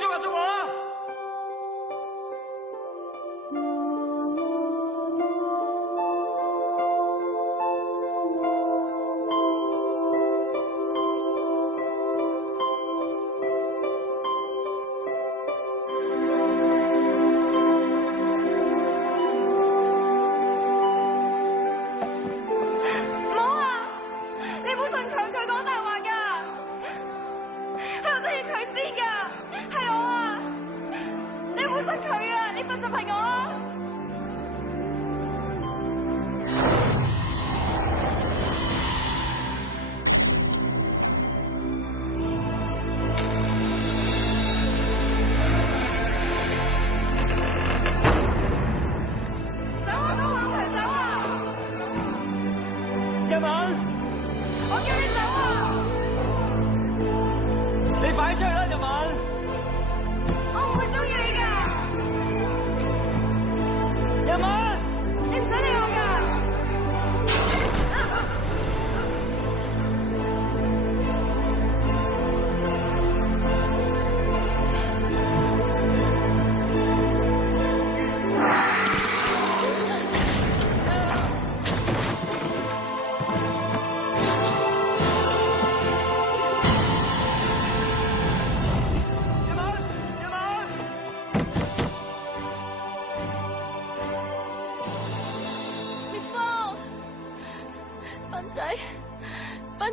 捉我捉我啦！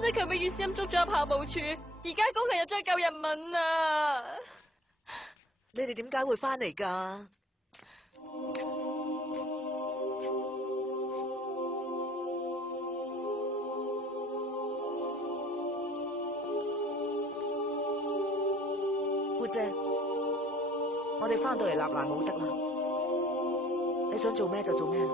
佢俾月心捉咗入校務處，而家工人又再救人民啊！你哋點解會翻嚟㗎？姑姐，我哋翻到嚟立蘭冇得啦，你想做咩就做咩啦。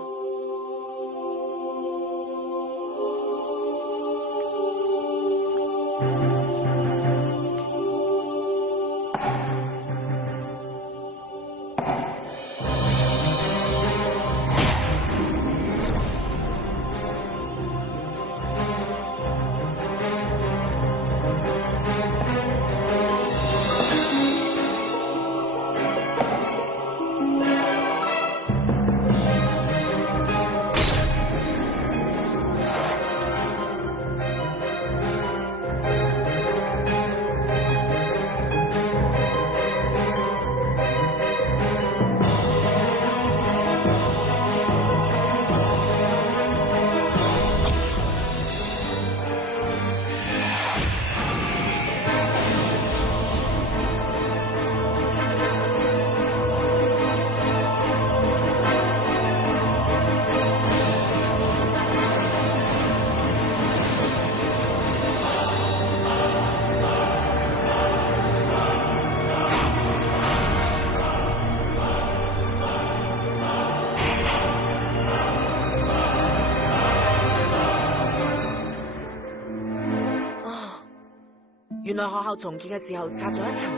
原來學校重建嘅時候拆咗一層。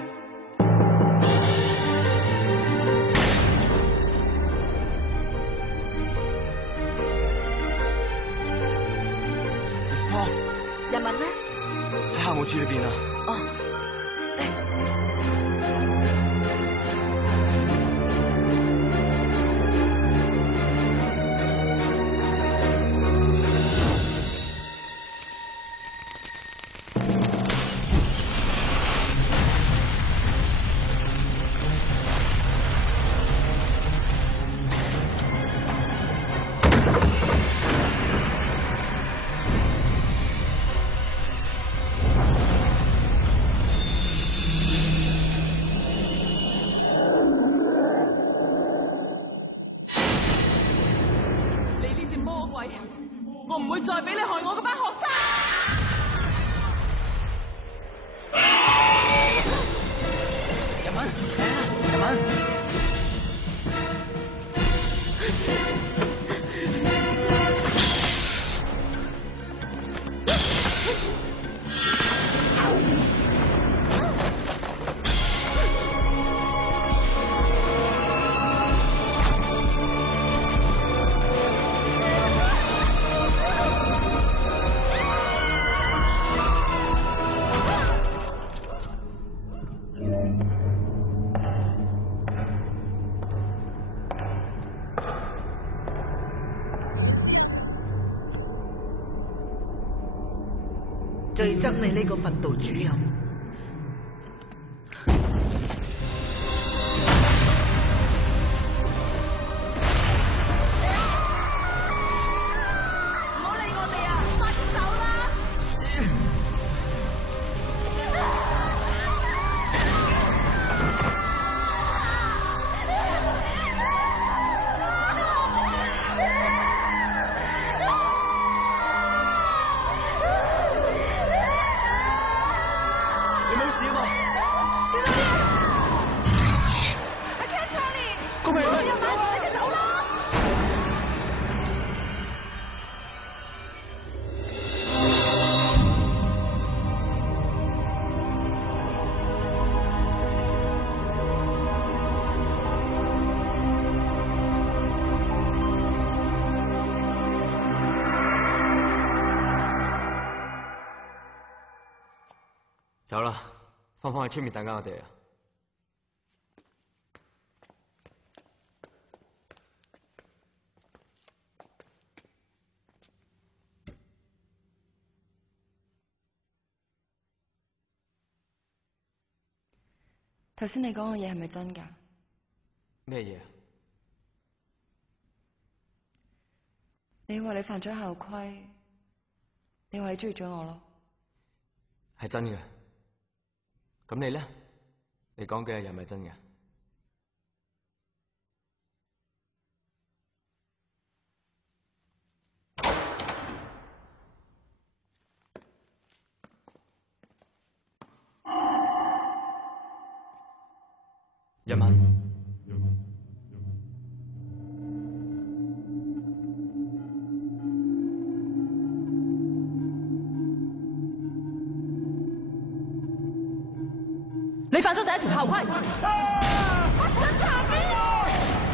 Miss Paul，人民呢？喺校務處裏邊啊。哦。我唔會再俾你害我嗰班學生。人民，醒啊！人民。最憎你呢個訓導主任。唔好理我哋啊！快啲走啦！你冇事啊嘛？小心啲！I can't Charlie， 恭喜你！有馬，你哋走啦！有啦，芳芳喺出面等緊我哋啊！頭先你講嘅嘢係咪真㗎？咩嘢啊？你話你犯咗校規，你話你中意咗我咯？係真嘅。咁你咧？你講嘅又係咪真嘅？一文。你犯咗第一條校規，不准談戀愛。